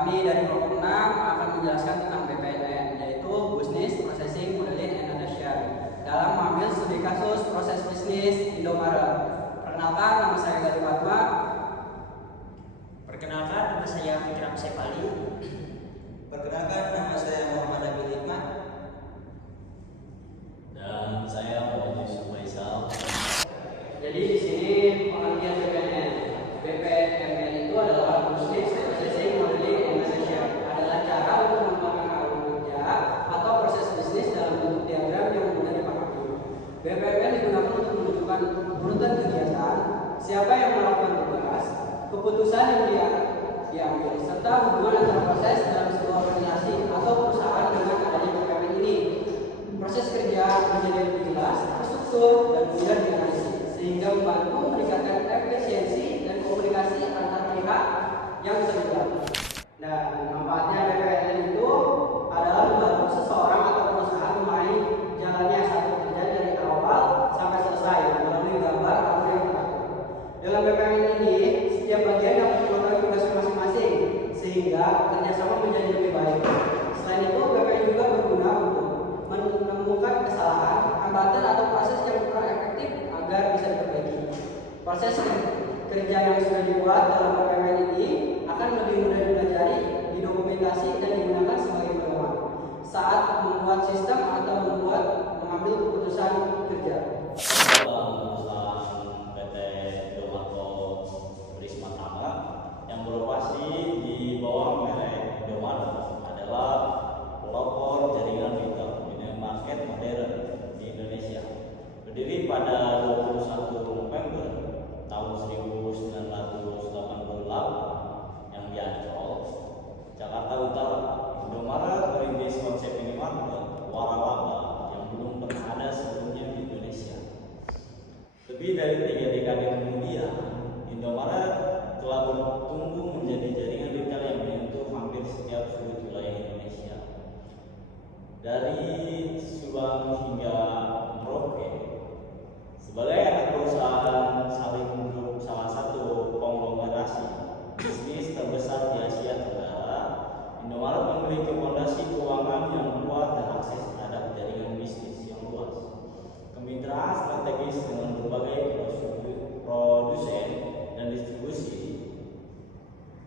Kami dari kelompok 6 akan menjelaskan tentang BPNN, yaitu Business Processing Modeling and Analysis, dalam mengambil studi kasus proses bisnis Indomaret. Perkenalkan, nama saya Gading Fatma. Perkenalkan, nama saya Fikram Sepali. Perkenalkan, nama saya Muhammad Nabil Hikmat. Dan saya Muhammad Yusuf Faisal. Jadi di sini pengertian BPNN. BPNN itu adalah Business Processing Modeling and Analysis, adalah cara untuk mengembangkan alur kerja atau proses bisnis dalam bentuk diagram yang mudah dipahami. BPNN digunakan untuk menunjukkan urutan kegiatan, siapa yang melakukan tugas, keputusan yang diambil, serta hubungan antara proses dalam sebuah organisasi atau perusahaan dengan adanya BPNN ini. Proses kerja menjadi lebih jelas, terstruktur, dan mudah dianalisis, sehingga membantu meningkatkan efisiensi dan komunikasi antar pihak yang terlibat. Dan manfaatnya BPNN itu adalah membantu seseorang atau perusahaan memahami jalannya satu kerja dari awal sampai selesai melalui gambar alur yang teratur. Dengan BPNN ini, setiap bagian dapat mengetahui tugasnya masing-masing, sehingga kerjasama menjadi lebih baik. Selain itu, BPNN juga berguna untuk menemukan kesalahan, hambatan atau proses yang kurang efektif agar bisa diperbaiki. Proses kerja yang sudah dibuat dalam BPNN ini akan lebih mudah dipelajari, didokumentasi, dan digunakan sebagai pedoman saat membuat sistem atau mengambil keputusan kerja. Perusahaan PT Indomaret Risma Tama yang beroperasi di bawah merek Indomaret adalah pelopor jaringan retail minimarket modern di Indonesia. Berdiri pada 21 November tahun 1988 yang di Ancol, Jakarta Utara. Indomaret merintis konsep minimarket waralaba yang belum pernah ada sebelumnya di Indonesia. Lebih dari 3 dekade kemudian, Indomaret telah bertumbuh menjadi jaringan retail yang menyentuh hampir setiap sudut wilayah Indonesia. Dari Subang hingga Merauke. Sebagai anak perusahaan Salim Group, salah satu konglomerasi bisnis terbesar di Asia Tenggara, Indomaret memiliki fondasi keuangan yang kuat dan akses terhadap jaringan bisnis yang luas. Kemitraan strategis dengan berbagai produsen dan distribusi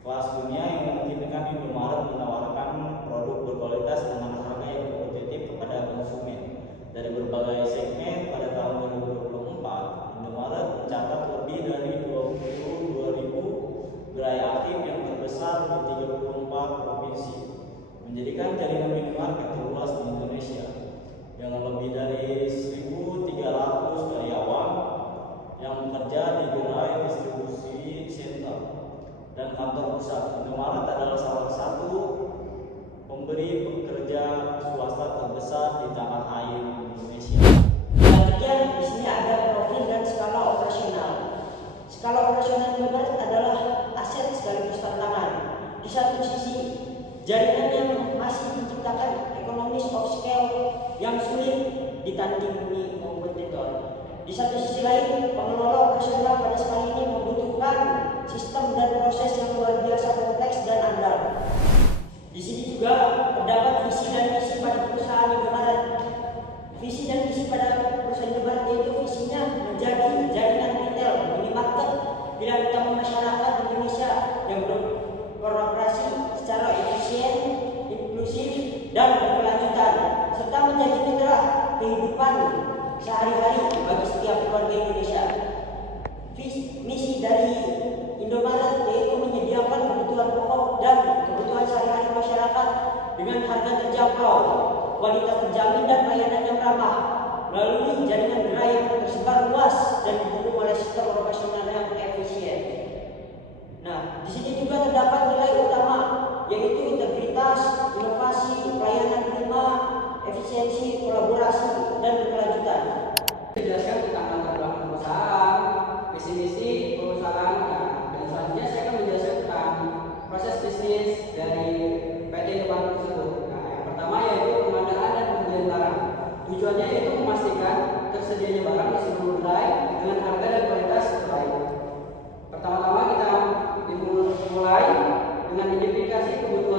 kelas dunia yang memungkinkan Indomaret menawarkan produk berkualitas dengan harga yang kompetitif kepada konsumen. Dari berbagai segmen pada tahun 2024, Indomaret mencatat lebih dari 22.000 gerai aktif yang terbesar di 34 provinsi, menjadikan jaringan minimarket terluas di Indonesia dengan lebih dari 1.300 karyawan yang bekerja di gerai distribusi center dan kantor pusat. Indomaret adalah salah satu pemberi pekerja swasta terbesar di tanah air Indonesia. Selanjutnya, di sini ada profil dan skala operasional. Skala operasional Indomaret adalah aset sekaligus tantangan. Di satu sisi, jaringan yang masih menciptakan economies of scale yang sulit ditandingi kompetitor. Di satu sisi lain, pengelola operasional pada sekali ini membutuhkan sistem dan proses yang luar biasa kompleks dan andal. Di sini juga terdapat visi dan misi pada perusahaan Indomaret. Visi dan misi pada perusahaan Indomaret yaitu visinya menjadi jaringan retail minimarket pilihan utama masyarakat Indonesia yang beroperasi secara efisien, inklusif, dan berkelanjutan, serta menjadi mitra kehidupan sehari-hari bagi setiap keluarga Indonesia. Misi dari Indomaret yaitu menyediakan kebutuhan pokok dan kebutuhan sehari-hari masyarakat dengan harga terjangkau, kualitas terjamin, dan layanan yang ramah melalui jaringan gerai yang tersebar luas dan didukung oleh sistem operasional yang efisien. Nah, di sini juga terdapat nilai utama yaitu integritas, inovasi, pelayanan prima, efisiensi, kolaborasi, dan berkelanjutan. Dijelaskan tentang latar belakang perusahaan, visi-misi perusahaan, dan selanjutnya saya akan menjelaskan tentang proses bisnis dari PT Indomaret tersebut. Nah, yang pertama yaitu pengadaan dan pembelian barang. Tujuannya yaitu memastikan tersedianya barang di seluruh gerai dengan harga dan kualitas terbaik. Pertama-tama kita dimulai dengan identifikasi kebutuhan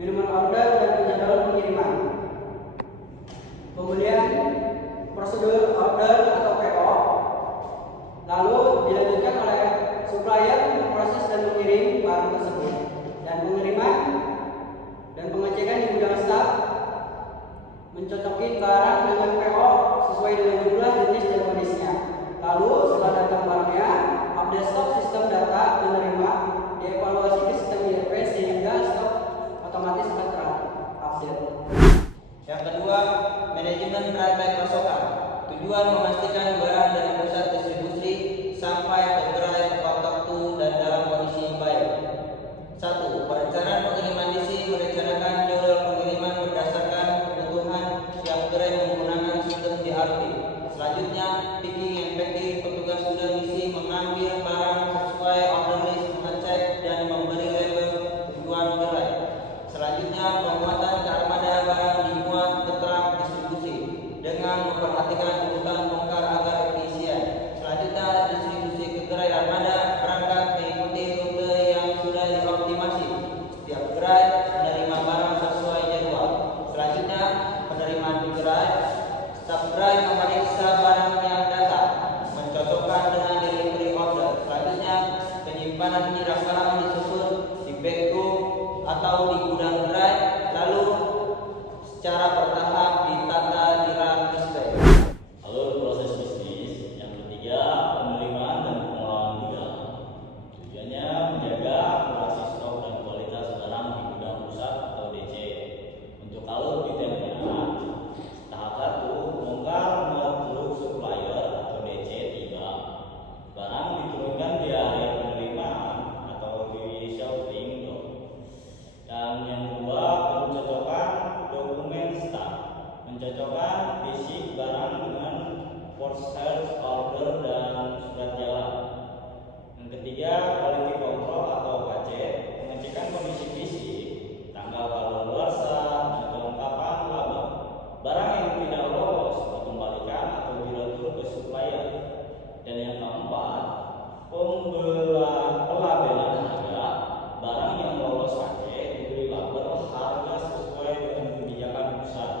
minimal order, dan penjadwalan pengiriman. Kemudian prosedur order atau PO, lalu dilanjutkan oleh supplier memproses dan mengirim barang tersebut, dan pengiriman dan pengecekan di gudang staf, mencocokin barang dengan PO sesuai dengan jumlah, jenis, dan kondisinya. Lalu setelah datang barangnya, update stok sistem data menerima, dievaluasi ke sistem ERP sehingga stok otomatis akan terupdate. Yang kedua, manajemen rantai pasokan. Tujuan memastikan barang dari pusat distribusi sampai ke gerai tepat waktu dan dalam kondisi yang baik. 1. Perencanaan pengiriman DC merencanakan jadwal pengiriman berdasarkan kebutuhan siap gerai menggunakan sistem DRP. Selanjutnya, picking and packing, petugas gudang DC mengambil barang sesuai order list, mengecek dan memberi label tujuan gerai. Selanjutnya, pemuatan ke armada barang dimuat ke truk distribusi dengan memperhatikan urutan bongkar agar efisien. Selanjutnya, distribusi ke gerai armada berangkat mengikuti rute yang sudah dioptimasi. Setiap gerai menerima barang sesuai jadwal. Selanjutnya, penerimaan di gerai. Staf gerai memeriksa barang yang datang, mencocokkan dengan delivery order. Selanjutnya, penyimpanan kirap barang disusun di backroom atau di gudang gerai, lalu secara bertahap ditata di rak display. Lalu proses bisnis. Yang ketiga, penerimaan dan pengelolaan gudang. Tujuannya menjaga akurasi stok dan kualitas barang di gudang pusat atau DC. Untuk alur detailnya, tahap 1, bongkar muat truk supplier atau DC tiba. Barang diturunkan di area penerimaan atau di shelving dock. Dan yang kedua, pencocokan dokumen stok, mencocokkan fisik barang dengan purchase order dan surat jalan. Yang ketiga, quality control atau KC, pengecekan kondisi fisik, tanggal kadaluarsa, dan kelengkapan label. Barang yang tidak lolos dikembalikan atau diretur ke supplier. Dan yang keempat, pelabelan harga. Barang yang lolos KC diberi label harga sesuai dengan kebijakan pusat.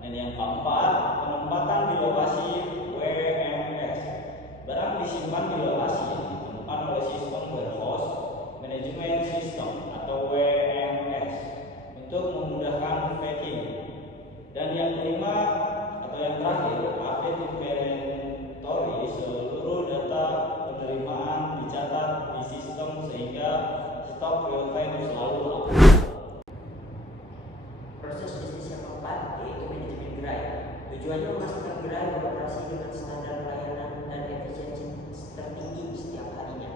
Dan yang keempat, penempatan di lokasi WMS. Barang disimpan di lokasi ditemukan oleh sistem warehouse management system atau WMS untuk memudahkan packing. Dan yang kelima atau yang terakhir, update inventory, seluruh data penerimaan dicatat di sistem sehingga stok real time selalu aktif. Proses bisnis yang keempat yaitu manajemen gerai. Tujuannya memastikan gerai beroperasi dengan standar pelayanan dan efisiensi tertinggi setiap harinya.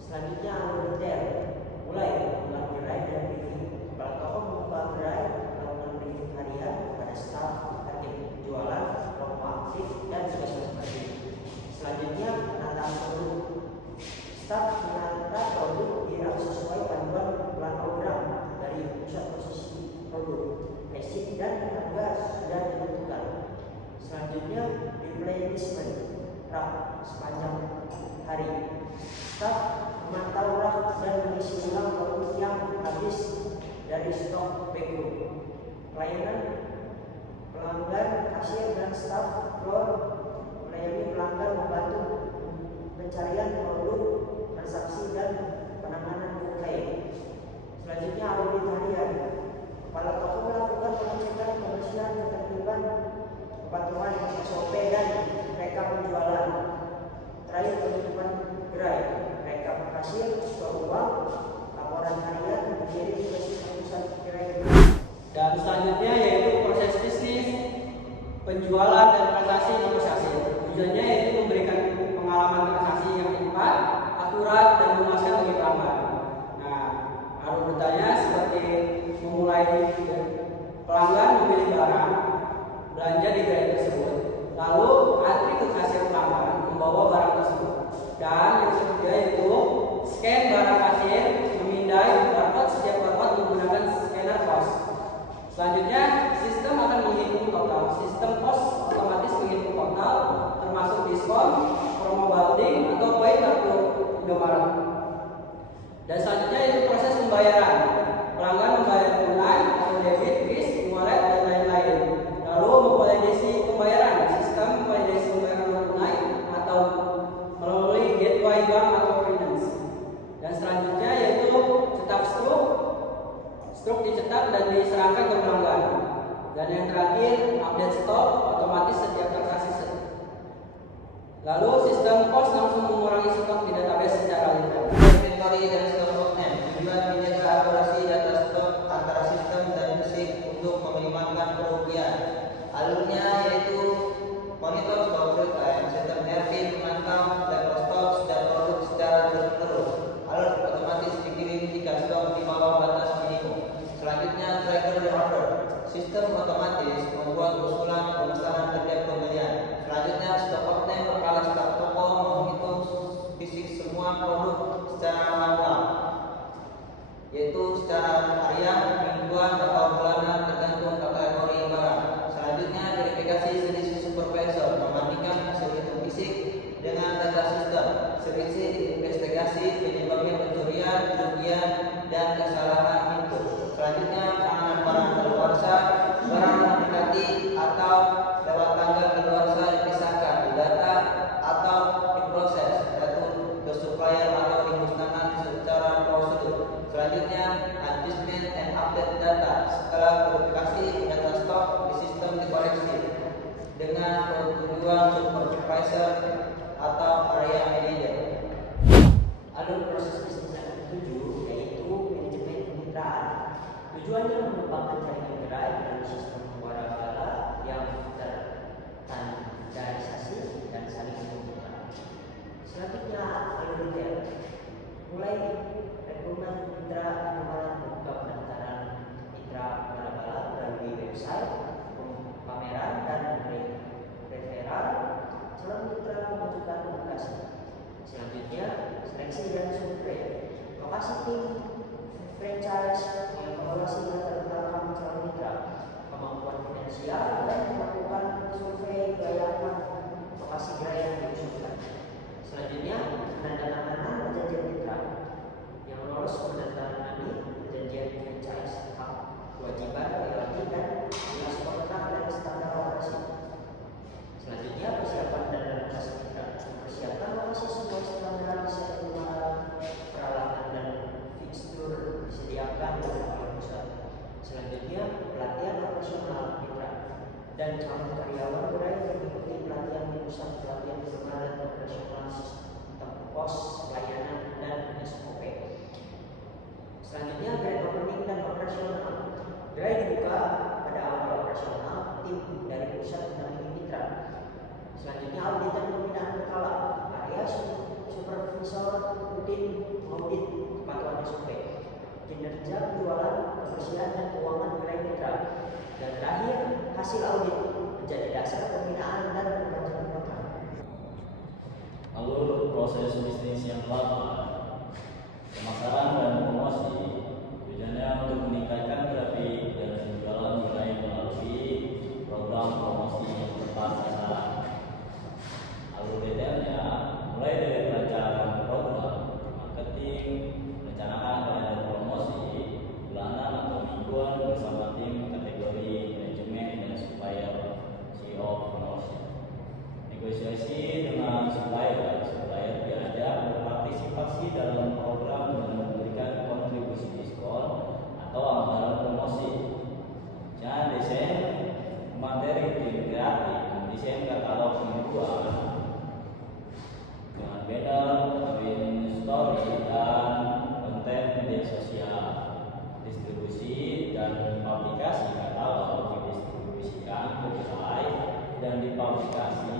Selanjutnya, alur detail, mulai membuat gerai dan briefing. Kepala toko membuka gerai, melakukan briefing harian kepada staf, target jualan, promo aktif, dan sebagainya. Selanjutnya, penataan produk. Staf menata produk di rak sesuai panduan plan program dari pusat posisi produk, basic dan harga sudah ditentukan. Selanjutnya, replenishment rak sepanjang hari. Staf memantau rak dan mengisi ulang produk yang habis dari stok backroom. Pelayanan pelanggan, kasir dan staf floor melayani pelanggan, membantu pencarian produk, transaksi dan penanganan klaim. Selanjutnya, audit harian. Kepala toko melakukan pengecekan kebersihan, ketertiban, kepatuhan SOP dan rekap penjualan. Terakhir, penutupan gerai, rekap kasir, stok uang, laporan harian dikirim ke sistem pusat gerai. Dan selanjutnya yaitu proses bisnis, penjualan dan transaksi negosiasi. Tujuannya yaitu memberikan pengalaman transaksi yang cepat, akurat, dan memuaskan bagi pelanggan. Nah, alur detailnya seperti memulai pelanggan memilih barang, belanja di gerai tersebut, lalu antri ke kasir pelanggan membawa barang tersebut. Dan yang ketiga yaitu scan barang kasir, memindai barcode, setiap barcode menggunakan scanner POS. Selanjutnya, sistem akan menghitung total. Sistem POS otomatis menghitung total, termasuk diskon, promo bundling atau poin kartu Indomaret. Dan selanjutnya itu proses pembayaran. Pelanggan membayar Struk dicetak dan diserahkan ke pelanggan. Dan yang terakhir, update stok otomatis setiap transaksi. Lalu sistem POS langsung mengurangi stok di database secara linear. Inventory dan stok name tujuan menjaga akurasi data stok antara sistem dan fisik untuk meminimalkan kerugian. Alurnya yaitu monitor stok real time, sistem ERP memantau level stok dan produk secara terus-menerus. Alert otomatis dikirim jika stok di bawah batas minimum. Selanjutnya tracker reorder. Sistem otomatis membuat usulan pemesanan setiap pembelian. Selanjutnya stok name kepala staf toko menghitung fisik semua produk secara manual, yaitu secara harian, mingguan, atau bulanan tergantung kategori barang. Selanjutnya verifikasi selisih supervisor membandingkan hasil hitung fisik dengan data sistem. Selisih investigasi penyebabnya pencurian, kerugian, dan kesalahan input. Selanjutnya penanganan barang keluarsa, barang mendekati atau lewat tanggal keluarsa dipisahkan, didata atau diproses return ke supplier atau dimusnahkan secara prosedur. Selanjutnya adjustment and update data. Setelah verifikasi data stok di sistem dikoreksi dengan persetujuan supervisor atau area manager. Alur proses bisnis yang ketujuh yaitu manajemen kemitraan. Tujuannya mengembangkan jaringan gerai dan sistem waragala yang terstandarisasi dan saling menguntungkan. Selanjutnya alur retail, mulai rekrutmen mitra penjualan, membuka pendaftaran mitra waragala melalui website, pameran dan referral. Calon mitra mengajukan aplikasi. Selanjutnya seleksi dan survei. Lokasi tim franchise mengevaluasi latar belakang calon mitra, kemampuan finansial, dan melakukan survei kelayakan lokasi gerai yang diusulkan. Selanjutnya penandatanganan perjanjian mitra yang lolos menandatangani perjanjian franchise, hak kewajiban royalti dan jelas kontrak dan standar operasi. Selanjutnya persiapan dan renovasi mitra. Persiapkan lokasi sesuai standar desain ruangan, peralatan dan fixture disediakan oleh pusat. Selanjutnya pelatihan operasional mitra dan calon karyawan gerai mengikuti pelatihan di pusat pelatihan formal dan operasional sistem pos, pelayanan dan SOP. Selanjutnya grand opening dan operasional. Gerai dibuka pada awal operasional, tim dari pusat mendampingi mitra. Selanjutnya audit dan pembinaan berkala. Area supervisor rutin audit kepatuhan SOP, kinerja penjualan, kebersihan dan keuangan gerai mitra. Dan terakhir, hasil audit menjadi dasar pembinaan dan perpanjangan kontrak. Alur proses bisnis yang lama, pemasaran dan promosi, tujuannya untuk meningkatkan trafik dan penjualan gerai melalui program promosi tepat sasaran. Alur detailnya mulai dari perencanaan program, marketing, merencanakan kalender promosi, bulanan atau mingguan bersama tim kategori manajemen dan supplier CEO promosi. Negosiasi dengan supplier diajak berpartisipasi dalam program dengan memberikan kontribusi diskon atau anggaran promosi. Jangan desain materi tim kreatif, mendesain katalog mingguan dengan banner, story dan konten media sosial. Distribusi dan publikasi katalog didistribusikan ke gerai dan dipublikasi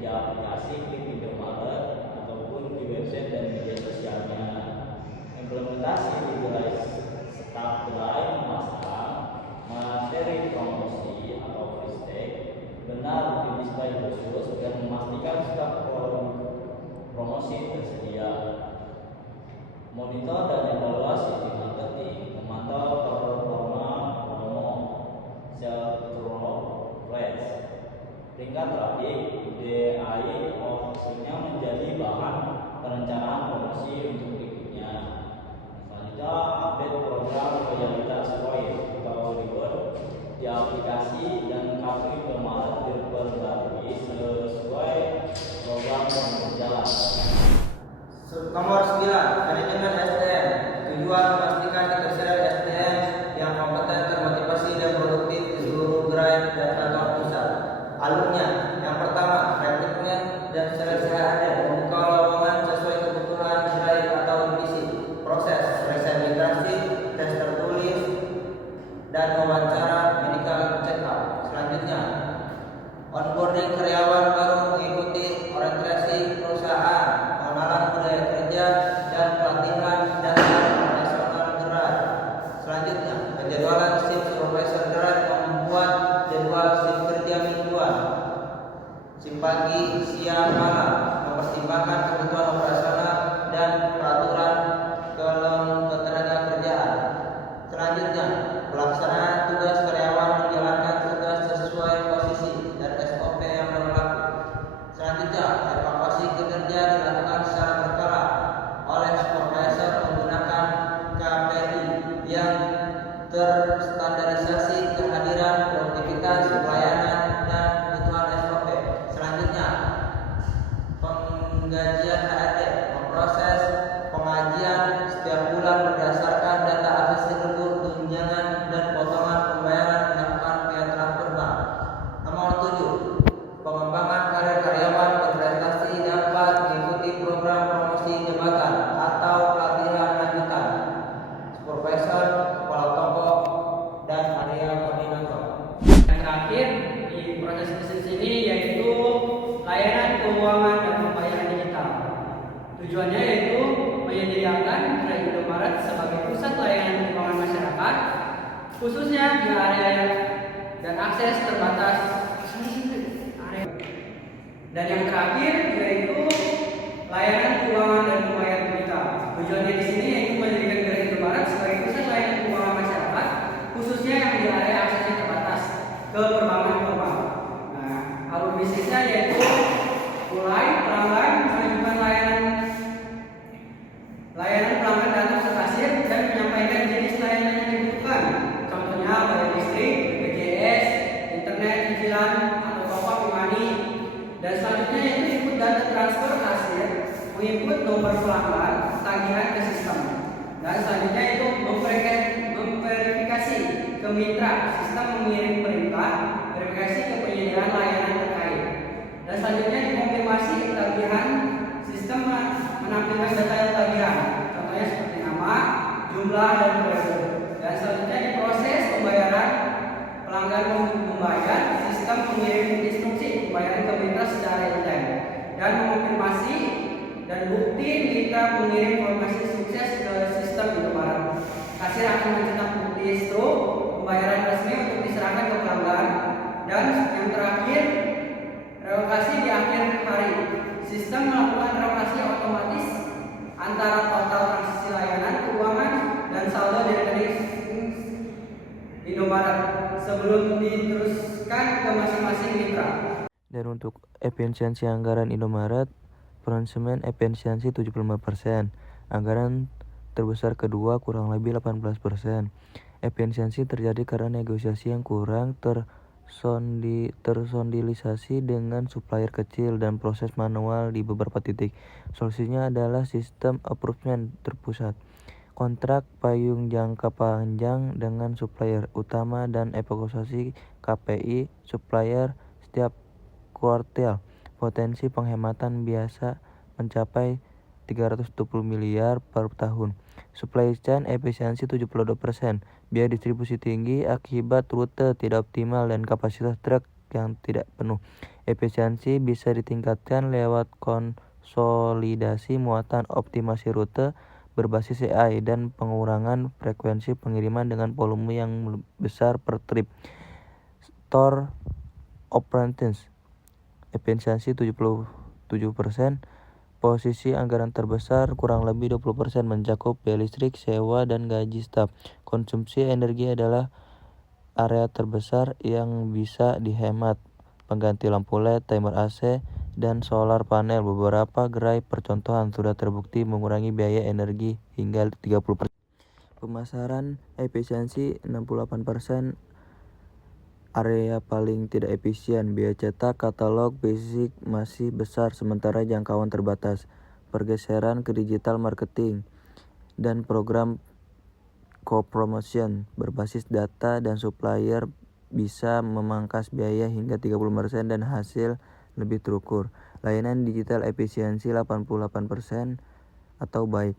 di aplikasi Klik Indomaret ataupun di website dan media sosialnya. Implementasi di gerai, staf gerai memasang materi promosi atau free stake benar di display khusus dan memastikan staf promosi tersedia. Monitor dan evaluasi di marketing, memantau performa promo, sell-through rates, tingkat trafik, DAI opsinya menjadi bahan perencanaan promosi untuk berikutnya. Selanjutnya update program loyalitas poin atau reward di aplikasi dan kartu Indomaret diperbarui sesuai program yang berjalan. Nomor 9, manajemen SDM. Tujuan memastikan ketersediaan SDM yang khususnya di area dan akses terbatas area. Dan yang terakhir yaitu layanan keuangan dan pembayaran digital. Tujuannya di sini yaitu menjadikan Garut Jawa Barat sebagai pusat layanan keuangan masyarakat, khususnya yang di area aksesnya terbatas ke perbankan formal. Nah, alur bisnisnya yaitu mulai pelanggan mengajukan layanan pelanggan datang ke kasir dan menyampaikan jenis layanan yang dibutuhkan. Contohnya bayar listrik, BPJS, internet, cicilan, atau top-up e-money. Dan selanjutnya yaitu input data transfer kasir, menginput nomor pelanggan, tagihan ke sistem. Dan selanjutnya itu memverifikasi ke mitra, sistem mengirim perintah, verifikasi ke penyediaan layanan terkait. Dan selanjutnya dikonfirmasi tagihan, sistem menampilkan data tagihan, contohnya seperti nama, jumlah, dan kode. Dan selanjutnya diproses pembayaran, pelanggan membayar, sistem mengirim instruksi pembayaran ke mitra secara real-time dan mengonfirmasi dan bukti mitra mengirim informasi sukses ke sistem Indomaret. Kasir akan mencetak bukti instru pembayaran resmi untuk diserahkan ke pelanggan. Dan yang terakhir, relokasi di akhir hari. Sistem melakukan relokasi otomatis antara total transaksi layanan keuangan dan saldo di rekening Indomaret sebelum diteruskan ke masing-masing mitra. Dan untuk efisiensi anggaran Indomaret, peransemen efisiensi 75%, anggaran terbesar kedua kurang lebih 18%. Efisiensi terjadi karena negosiasi yang kurang tersondilisasi dengan supplier kecil dan proses manual di beberapa titik. Solusinya adalah sistem approval terpusat, kontrak payung jangka panjang dengan supplier utama dan evaluasi KPI supplier setiap kuartal. Potensi penghematan biasa mencapai 320 miliar per tahun. Supply chain efisiensi 72%. Biaya distribusi tinggi akibat rute tidak optimal dan kapasitas truk yang tidak penuh. Efisiensi bisa ditingkatkan lewat konsolidasi muatan, optimasi rute berbasis AI, dan pengurangan frekuensi pengiriman dengan volume yang besar per trip. Store operations efisiensi 77%. Posisi anggaran terbesar kurang lebih 20% mencakup biaya listrik, sewa, dan gaji staf. Konsumsi energi adalah area terbesar yang bisa dihemat. Pengganti lampu LED, timer AC, dan solar panel. Beberapa gerai percontohan sudah terbukti mengurangi biaya energi hingga 30%. Pemasaran efisiensi 68%. Area paling tidak efisien, biaya cetak, katalog, basic masih besar sementara jangkauan terbatas. Pergeseran ke digital marketing dan program co-promotion berbasis data dan supplier bisa memangkas biaya hingga 30% dan hasil lebih terukur. Layanan digital efisiensi 88% atau baik.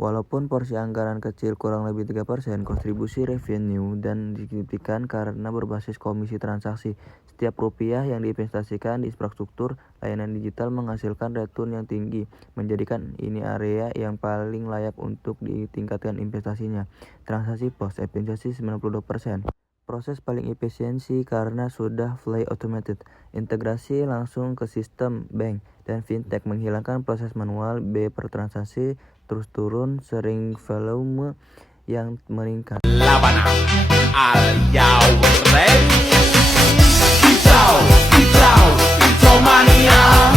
Walaupun porsi anggaran kecil kurang lebih 3%, kontribusi revenue dan signifikan karena berbasis komisi transaksi. Setiap rupiah yang diinvestasikan di infrastruktur layanan digital menghasilkan return yang tinggi, menjadikan ini area yang paling layak untuk ditingkatkan investasinya. Transaksi pos efisiensi 92%. Proses paling efisiensi karena sudah fully automated. Integrasi langsung ke sistem bank dan fintech menghilangkan proses manual. B per transaksi terus turun, sering volume yang meningkat. Labana al Yawre Kicau, kicau, kicau mania.